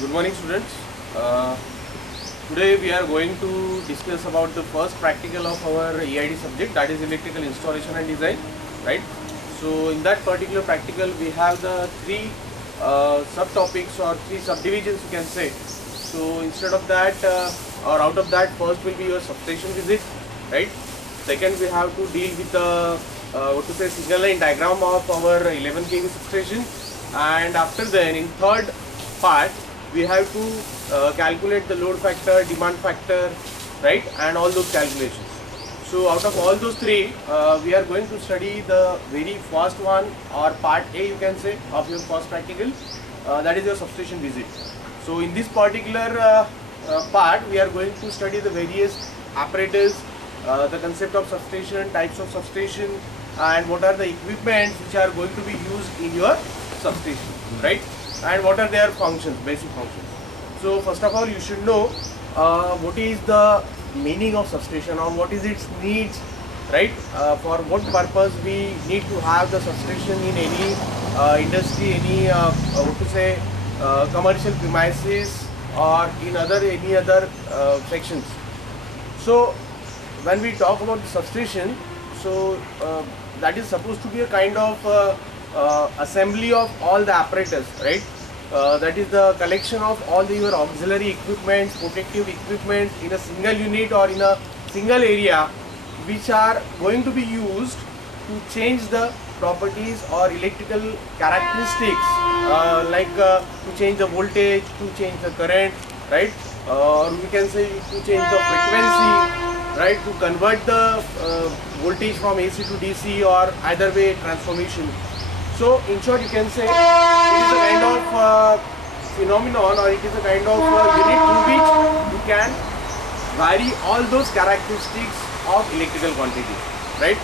Good morning, students. Today we are going to discuss about the first practical of our EID subject, that is electrical installation and design, right? So in that particular practical we have the three subtopics or three subdivisions, you can say. So instead of that or out of that, first will be your substation visit, right? Second we have to deal with the single line diagram of our 11 kV substation, and after then in third part we have to calculate the load factor, demand factor, right, and all those calculations. So out of all those three, we are going to study the very first one, or part A you can say, of your first practical, that is your substation visit. So in this particular part we are going to study the various apparatus, the concept of substation, types of substation, and what are the equipments which are going to be used in your substation, right, and what are their functions, basic functions. So first of all you should know what is the meaning of substation or what is its needs, right, for what purpose we need to have the substation in any industry, any commercial premises, or in any other sections. So when we talk about the substation, so that is supposed to be a kind of assembly of all the apparatus, right? That is the collection of all your auxiliary equipments, protective equipment in a single unit or in a single area, which are going to be used to change the properties or electrical characteristics, to change the voltage, to change the current, right, or we can say to change the frequency, right, to convert the voltage from AC to DC, or either way transformation. So in short you can say it is a kind of phenomenon, or it is a kind of unit through which you can vary all those characteristics of electrical quantity, right.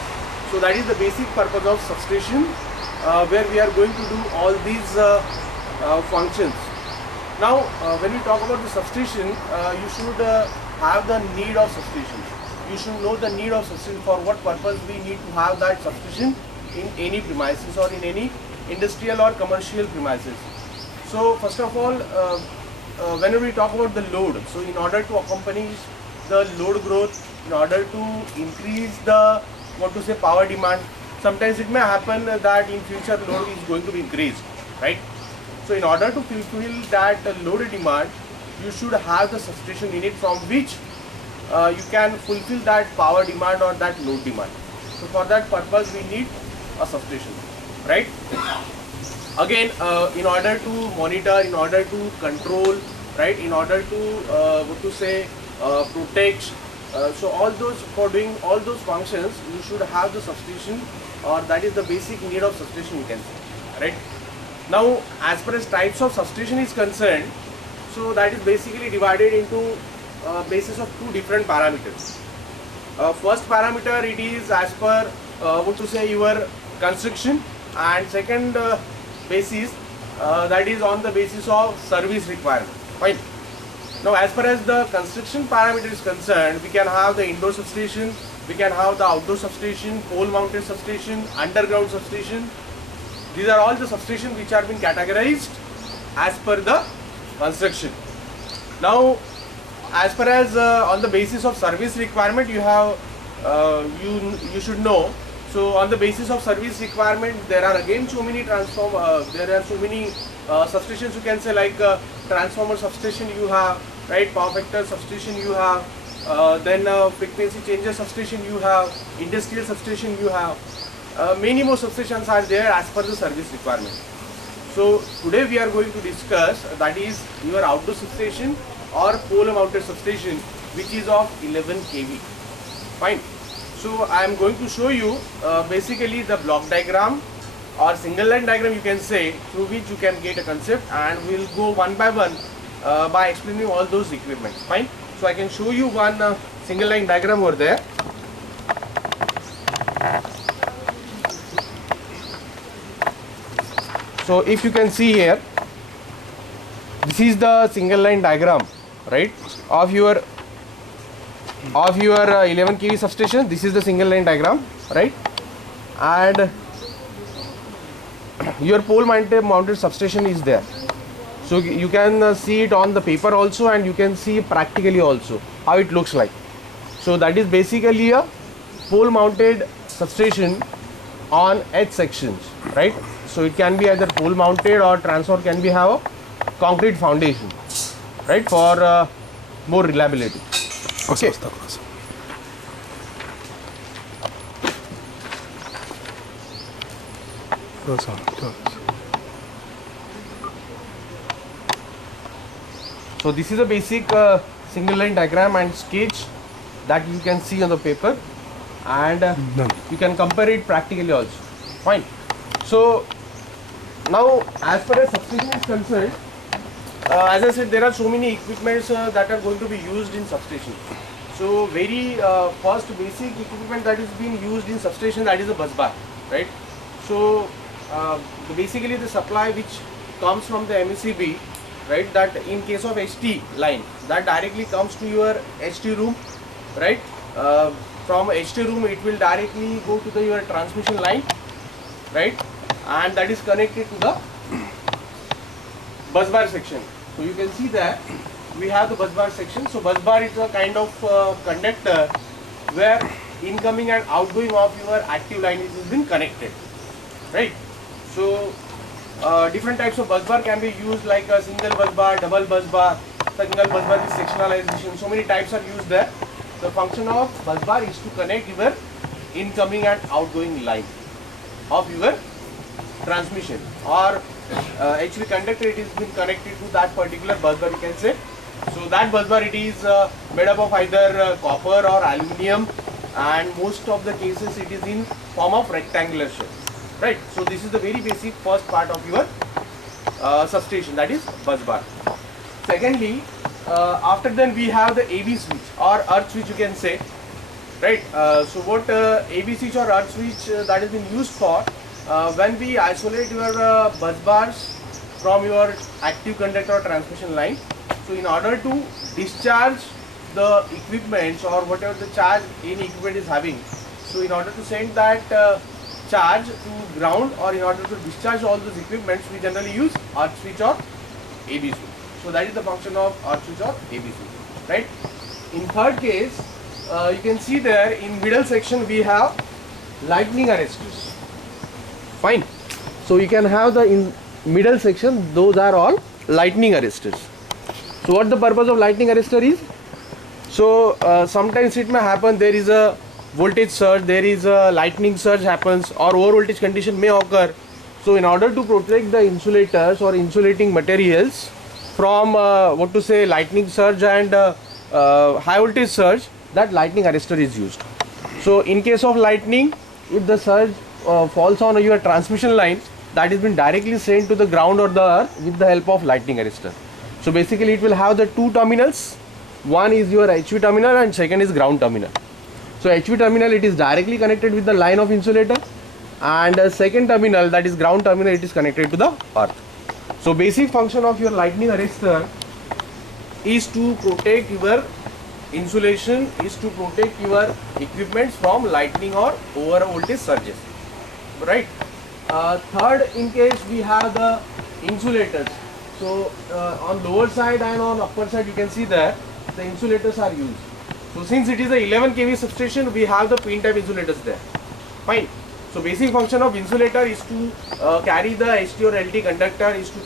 So that is the basic purpose of substation, where we are going to do all these functions. Now when we talk about the substation, you should have the need of substation. You should know the need of substation, for what purpose we need to have that substation in any premises or in any industrial or commercial premises. So first of all, whenever we talk about the load, so in order to accompany the load growth, in order to increase the power demand, sometimes it may happen that in future load is going to be increased, right. So in order to fulfill that load demand, you should have the substation unit from which you can fulfill that power demand or that load demand. So for that purpose we need a substation, right. Again, in order to monitor, in order to control, right, in order to protect, so all those, for doing all those functions you should have the substation, or that is the basic need of substation, you can say, right. Now as far as types of substation is concerned, so that is basically divided into basis of two different parameters. First parameter, it is as per your construction, and second basis, that is on the basis of service requirement. Fine. Now as far as the construction parameter is concerned, we can have the indoor substation, we can have the outdoor substation, pole mounted substation, underground substation. These are all the substations which are being categorized as per the construction. Now as far as on the basis of service requirement, you have you should know. So on the basis of service requirement, there are again so many substations, you can say, like transformer substation you have, right, power factor substation you have, then frequency changer substation you have, industrial substation you have, many more substations are there as per the service requirement. So today we are going to discuss, that is your outdoor substation or pole mounted substation, which is of 11 kV. Fine. So I am going to show you basically the block diagram or single line diagram, you can say, through which you can get a concept, and we will go one by one by explaining all those equipments. Fine. So I can show you one single line diagram over there. So if you can see here, this is the single line diagram, right, of your 11 kV substation. This is the single line diagram, right, and your pole mounted substation is there. So you can see it on the paper also, and you can see practically also how it looks like. So that is basically a pole mounted substation on edge sections, right? So it can be either pole mounted or transformer can be have a concrete foundation, right, for more reliability. Okay. So this is a basic single line diagram and sketch that you can see on the paper, and you can compare it practically also. Fine. So now, as far as substation is concerned, as I said, there are so many equipments that are going to be used in substation. So very first basic equipment that is being used in substation, that is a bus bar, right? So basically the supply which comes from the MSCB, right, that in case of HT line, that directly comes to your HT room, right? From HT room it will directly go to your transmission line, right, and that is connected to the bus bar section. So you can see that we have the bus bar section. So bus bar is a kind of conductor where incoming and outgoing of your active line is been connected, right? So different types of bus bar can be used, like a single bus bar, double bus bar. Single bus bar is sectionalization. So many types are used there. The function of bus bar is to connect your incoming and outgoing line of your transmission, or actually conductor, it is been connected to that particular bus bar, you can say. So that bus bar, it is made up of either copper or aluminium, and most of the cases it is in form of rectangular shape, right? So this is the very basic first part of your substation, that is bus bar. Secondly, after then we have the AB switch or earth switch, you can say, right? So what AB switch or earth switch that has been used for, when we isolate your bus bars from your active conductor or transmission line. So in order to discharge the equipment or whatever the charge any equipment is having, so in order to send that charge to ground, or in order to discharge all those equipments, we generally use earth switch or AB switch. So that is the function of earth switch or AB switch, right? In third case, you can see there in middle section we have lightning arresters. Fine. So you can have the in middle section, those are all lightning arresters. So what the purpose of lightning arrestor is? So sometimes it may happen, there is a voltage surge, there is a lightning surge happens, or over voltage condition may occur. So in order to protect the insulators or insulating materials from lightning surge and high voltage surge, that lightning arrestor is used. So in case of lightning, if the surge falls on your transmission line, that has been directly sent to the ground or the earth with the help of lightning arrestor. So basically it will have the two terminals. One is your HV terminal and second is ground terminal. So HV terminal, it is directly connected with the line of insulator, and second terminal, that is ground terminal, it is connected to the earth. So basic function of your lightning arrestor is to protect your insulation, is to protect your equipment from lightning or over voltage surges, right? Third, in case we have the insulators. So on lower side and on upper side, you can see that the insulators are used. So since it is a 11 kV substation, we have the pin type insulators there. Fine. So basic function of insulator is to carry the HT or LT conductor, is to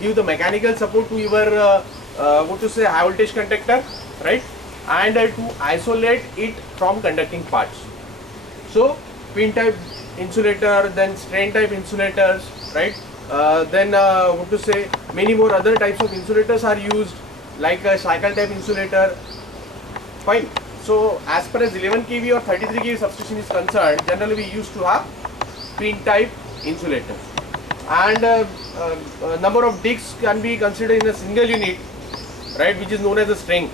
give the mechanical support to your high voltage conductor, right? And to isolate it from conducting parts. So pin type insulator, then strain type insulators, right? Then many more other types of insulators are used, like a cycle type insulator. Fine. So as far as 11 kV or 33 kV substation is concerned, generally we used to have pin type insulators, and number of discs can be considered in a single unit, right, which is known as a string.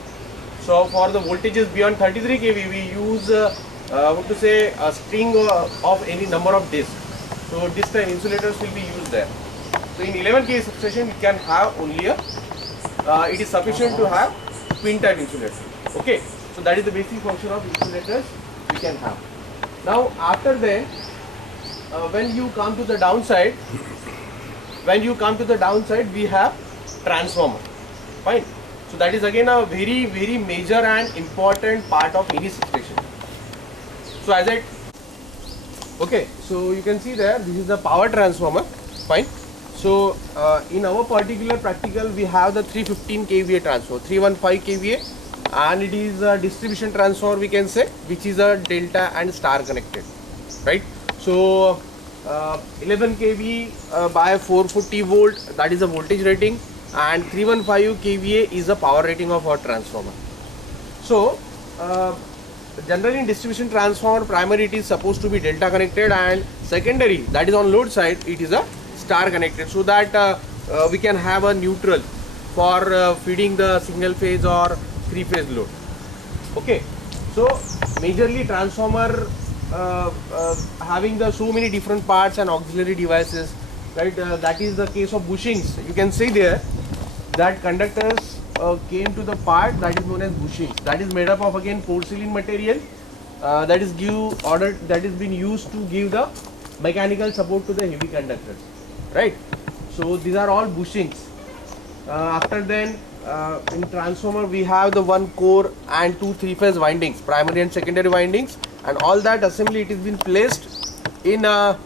So for the voltages beyond 33 kV, we use a string of any number of discs. So disc type insulators will be used there. So in 11 kV substation, we can have only it is sufficient to have pin type insulator. Okay. So that is the basic function of insulators we can have. Now after then, when you come to the downside, we have transformer. Fine. So that is again a very major and important part of any substation. So as I okay, so you can see there, this is the power transformer. Fine. So in our particular practical, we have the 315 kVA transformer, 315 kVA, and it is a distribution transformer, we can say, which is a delta and star connected, right? So 11 kV by 440 volt, that is the voltage rating, and 315 kVA is the power rating of our transformer. So generally in distribution transformer, primary it is supposed to be delta connected, and secondary, that is on load side, it is a star connected, so that we can have a neutral for feeding the single phase or three phase load. Okay, so majorly transformer having the so many different parts and auxiliary devices, right? That is the case of bushings. You can see there that conductors came to the part that is known as bushings. That is made up of again porcelain material that is been used to give the mechanical support to the heavy conductors, right? So these are all bushings. After then in transformer we have the one core and two three-phase windings, primary and secondary windings, and all that assembly it is been placed in a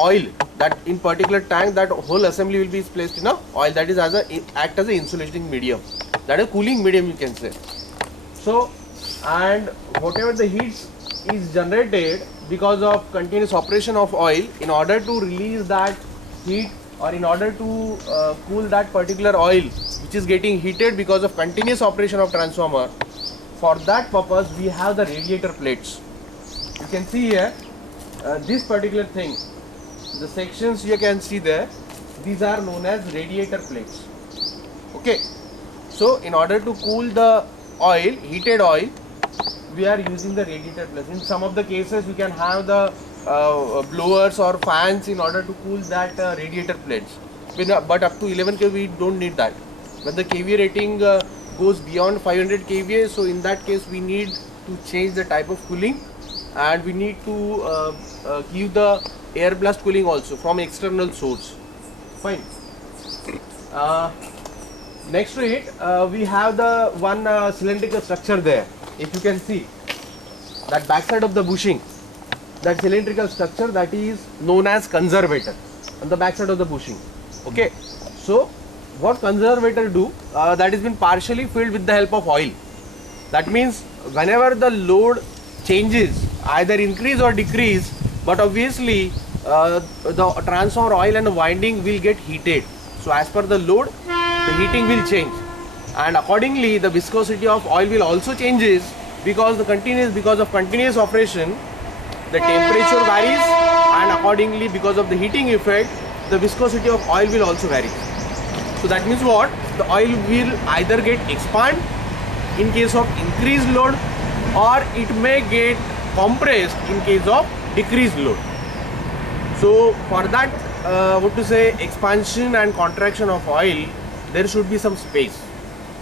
oil, that in particular tank, that whole assembly will be placed in a oil, that is act as a insulating medium, that is cooling medium, you can say. So and whatever the heat is generated because of continuous operation of oil, in order to release that heat or in order to cool that particular oil which is getting heated because of continuous operation of transformer, for that purpose we have the radiator plates. You can see here this particular thing, the sections you can see there, these are known as radiator plates. Okay, so in order to cool the oil, heated oil, we are using the radiator plates. In some of the cases we can have the blowers or fans in order to cool that radiator plates, but up to 11 kV we don't need that. When the kVA rating goes beyond 500 kVA, so in that case we need to change the type of cooling, and we need to give the air blast cooling also from external source. Fine. Next to it we have the one cylindrical structure there. If you can see that backside of the bushing, that cylindrical structure, that is known as conservator on the backside of the bushing. Okay, so what conservator do, that has been partially filled with the help of oil. That means whenever the load changes, either increase or decrease, but obviously the transformer oil and the winding will get heated. So as per the load, the heating will change, and accordingly the viscosity of oil will also changes, because of continuous operation the temperature varies, and accordingly because of the heating effect the viscosity of oil will also vary. So that means what, the oil will either get expand in case of increased load, or it may get compressed in case of decreased load. So for that expansion and contraction of oil, there should be some space.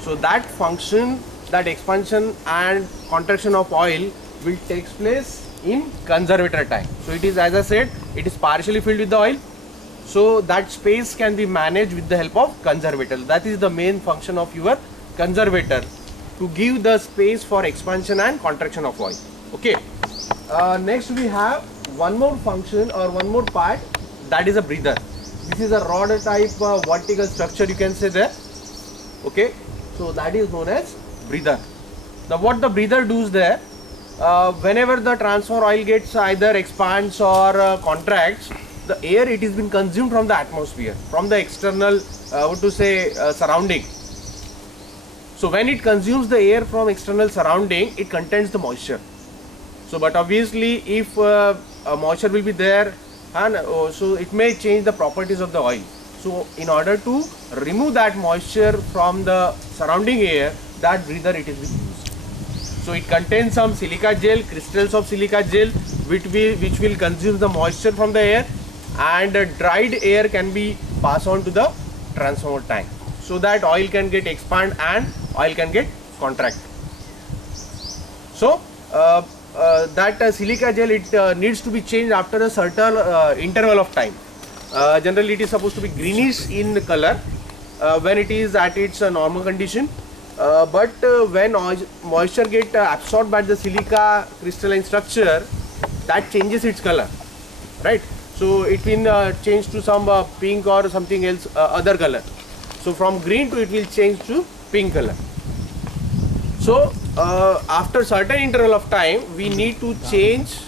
So that function, that expansion and contraction of oil will take place in conservator tank. So it is, as I said, it is partially filled with the oil, so that space can be managed with the help of conservator. That is the main function of your conservator, to give the space for expansion and contraction of oil. Okay, next we have one more function or one more part, that is a breather. This is a rod type vertical structure, you can say there. Okay, so that is known as breather. Now what the breather does there, whenever the transformer oil gets either expands or contracts, the air, it has been consumed from the atmosphere, from the external surrounding. So when it consumes the air from external surrounding, it contains the moisture. So but obviously if moisture will be there, and so it may change the properties of the oil. So in order to remove that moisture from the surrounding air, that breather it is used. So it contains some silica gel, crystals of silica gel, which will consume the moisture from the air, and dried air can be passed on to the transformer tank, so that oil can get expand and oil can get contract. So that silica gel, it needs to be changed after a certain interval of time. Generally it is supposed to be greenish in color, when it is at its normal condition. But when moisture get absorbed by the silica crystalline structure, that changes its color, right? So it will change to some pink or something else, other color. So from green to it will change to pink color. So after certain interval of time, we need to change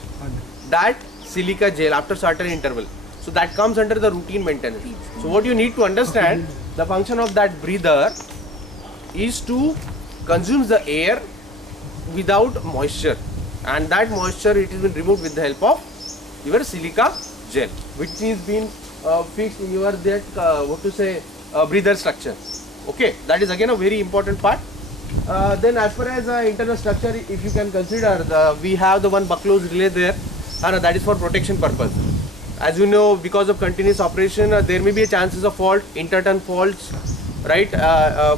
that silica gel after certain interval. So that comes under the routine maintenance. So what you need to understand, the function of that breather is to consume the air without moisture, and that moisture it has been removed with the help of your silica gel, which is been fixed in your that breather structure. Okay, that is again a very important part. Then as far as internal structure, if you can consider, we have the one bucklose relay there, and that is for protection purpose. As you know, because of continuous operation, there may be a chances of fault, interturn faults, right?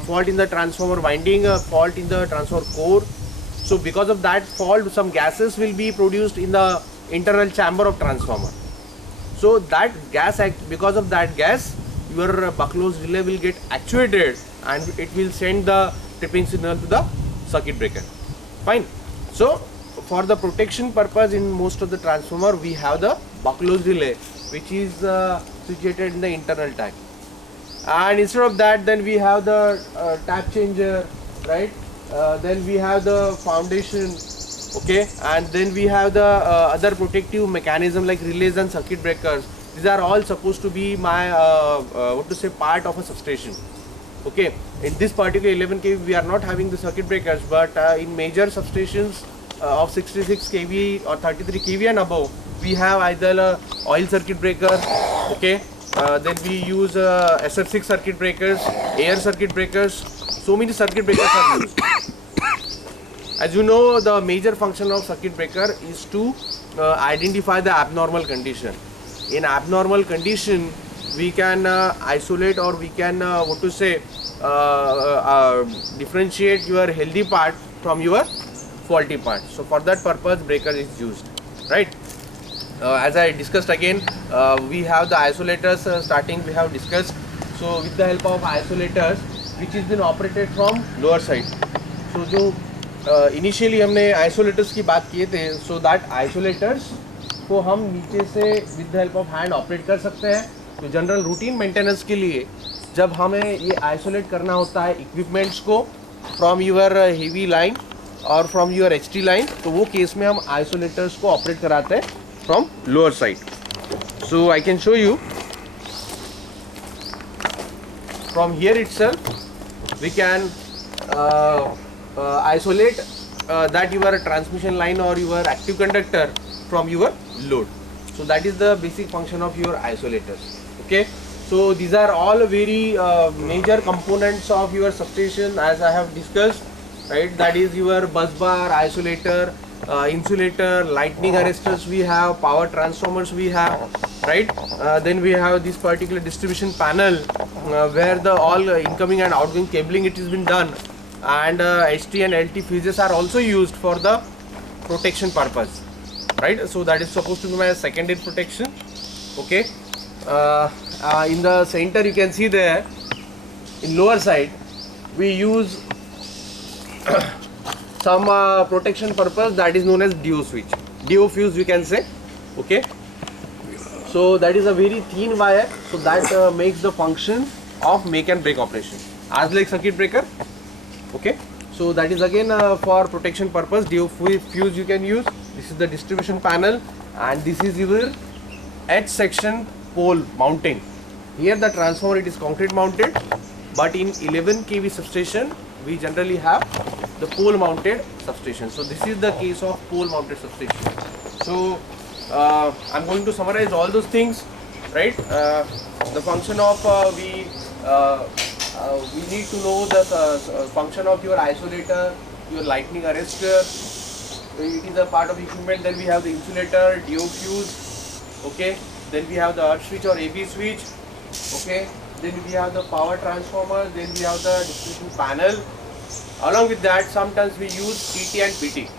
Fault in the transformer winding, fault in the transformer core. So because of that fault, some gases will be produced in the internal chamber of transformer. So that gas, because of that gas, your bucklose relay will get actuated and it will send the tripping signal to the circuit breaker. Fine. So for the protection purpose, in most of the transformer we have the bucklose relay, which is situated in the internal tag. And instead of that, then we have the tap changer, right? Then we have the foundation, okay, and then we have the other protective mechanism like relays and circuit breakers. These are all supposed to be my part of a substation. Okay, in this particular 11 kV we are not having the circuit breakers, but in major substations of 66 kV or 33 kV and above, we have either a oil circuit breaker, okay, then we use SF6 circuit breakers, air circuit breakers. So many circuit breakers are used. As you know, the major function of circuit breaker is to identify the abnormal condition. In abnormal condition, we can isolate, or we can differentiate your healthy part from your faulty part. So for that purpose, breaker is used, right? As I discussed again, we have the isolators. Starting we have discussed. So with the help of isolators, which is been operated from lower side. So जो initially हमने isolators की बात किए थे, so that isolators को हम नीचे से with the help of hand operate कर सकते हैं. तो जनरल रूटीन मेंटेनेंस के लिए जब हमें ये आइसोलेट करना होता है इक्विपमेंट्स को फ्रॉम यूर हेवी लाइन और फ्रॉम यूर HT लाइन, तो वो केस में हम आइसोलेटर्स को ऑपरेट कराते हैं from lower side. So I can show you from here itself we can isolate that your transmission line or your active conductor from your load. So that is the basic function of your isolators. Okay, so these are all very major components of your substation, as I have discussed, right? That is your bus bar, isolator, insulator, lightning arresters we have, power transformers we have, right? Then we have this particular distribution panel where the all incoming and outgoing cabling it has been done, and HT and LT fuses are also used for the protection purpose, right? So that is supposed to be my secondary protection. Okay, in the center you can see there, in lower side we use some protection purpose, that is known as DO switch, DO fuse we can say. Okay, so that is a very thin wire, so that makes the function of make and break operation as like circuit breaker. Okay, so that is again for protection purpose, DO fuse you can use. This is the distribution panel, and this is your H section pole mounting. Here the transformer it is concrete mounted, but in 11 kV substation we generally have the pole mounted substation. So this is the case of pole mounted substation. So I'm going to summarize all those things, right? The function of we need to know the function of your isolator, your lightning arrestor. It is a part of equipment. Then we have the insulator, DO fuse. Okay. Then we have the earth switch or AB switch. Okay. Then we have the power transformer. Then we have the distribution panel. Along with that, sometimes we use PT and PT.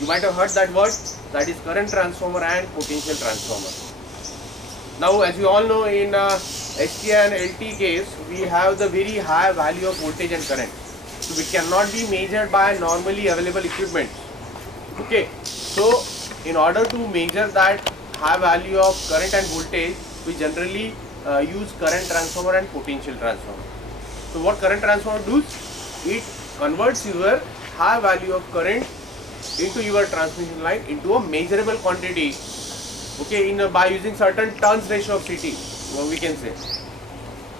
You might have heard that word. That is current transformer and potential transformer. Now, as you all know, in HT and LT case, we have the very high value of voltage and current. So we cannot be measured by normally available equipment. Okay, so in order to measure that high value of current and voltage, we generally use current transformer and potential transformer. So what current transformer does? It converts your high value of current into your transmission line into a measurable quantity. Okay, by using certain turns ratio of CT, we can say.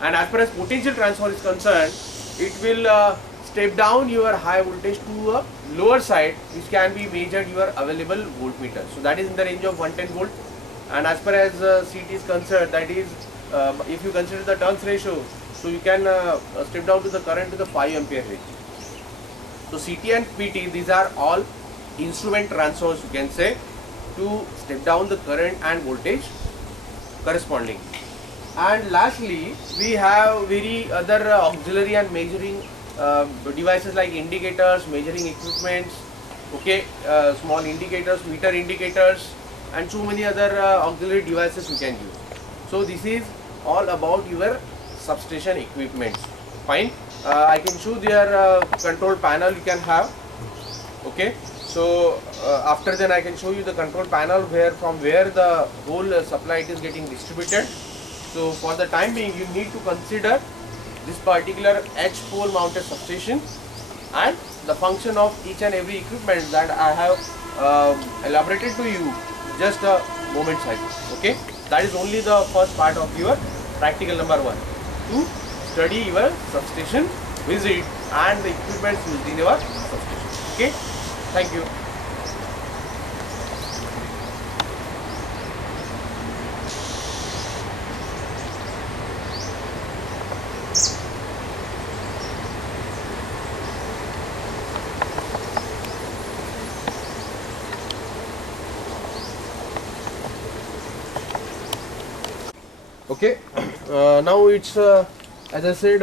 And as far as potential transformer is concerned, it will step down your high voltage to a lower side, which can be measured your available voltmeter. So that is in the range of 110 volt. And as far as CT is concerned, that is if you consider the turns ratio, so you can step down to the current to the 5 ampere range. So CT and PT, these are all instrument transformers, you can say, to step down the current and voltage corresponding. And lastly, we have very other auxiliary and measuring devices like indicators, measuring equipments, okay, small indicators, meter indicators, and so many other auxiliary devices we can use. So this is all about your substation equipment. Fine. I can show their control panel you can have. Okay. So after then I can show you the control panel from where the whole supply is getting distributed. So for the time being, you need to consider this particular H pole mounted substation and the function of each and every equipment that I have elaborated to you just a moment ago. Okay, that is only the first part of your practical number 1, to study your substation, visit and the equipment used in your substation. Okay, thank you. Okay, now it's as I said,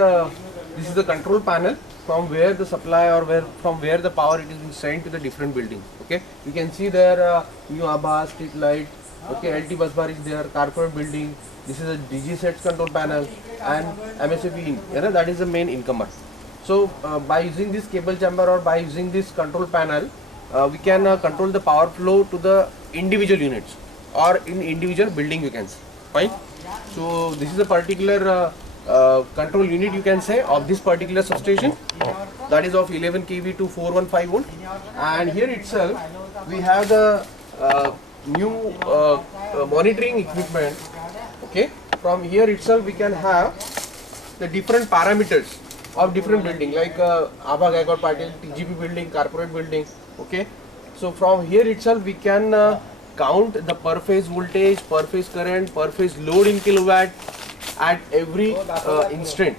this is the control panel from where the supply or from where the power it is being sent to the different buildings. Okay, you can see there new ABHA, street light, okay, LT bus bar is there, corporate building. This is a DG sets control panel and MSAP in, you know, that is the main incomer. So by using this cable chamber or by using this control panel, we can control the power flow to the individual units or in individual building, you can say. Fine. So this is a particular control unit, you can say, of this particular substation, that is of 11 kV to 415 volt. And here itself we have the new monitoring equipment. Okay, from here itself we can have the different parameters of different building like ABHA Gaikwad Patil, TGP building, corporate building. Okay, so from here itself we can count the per phase voltage, per phase current, per phase load in kilowatt at every instant.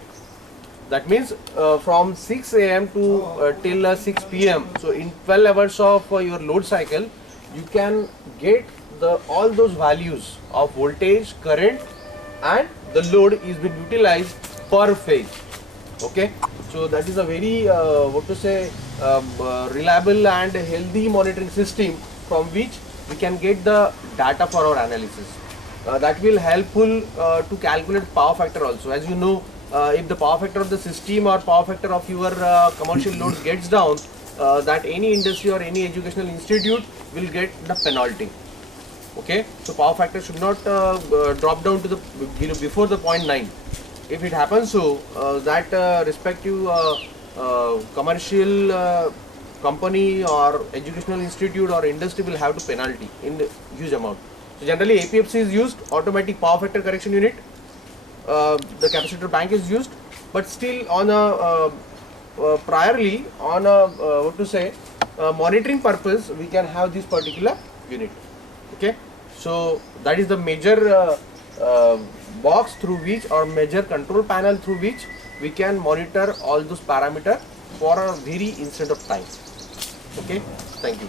That means from 6 AM to till 6 PM. So in 12 hours of your load cycle, you can get all those values of voltage, current, and the load is being utilized per phase. Okay, so that is a very reliable and healthy monitoring system from which we can get the data for our analysis. That will helpful to calculate power factor also. As you know, if the power factor of the system or power factor of your commercial loads gets down, that any industry or any educational institute will get the penalty. Okay, so power factor should not drop down to the before the 0.9. If it happens so, that respective commercial company or educational institute or industry will have to penalty in the huge amount. So generally APFC is used, automatic power factor correction unit, the capacitor bank is used, but still on a priorly on a monitoring purpose we can have this particular unit. Okay, so that is the major box through which or major control panel through which we can monitor all those parameters for a very instant of time. Okay, thank you.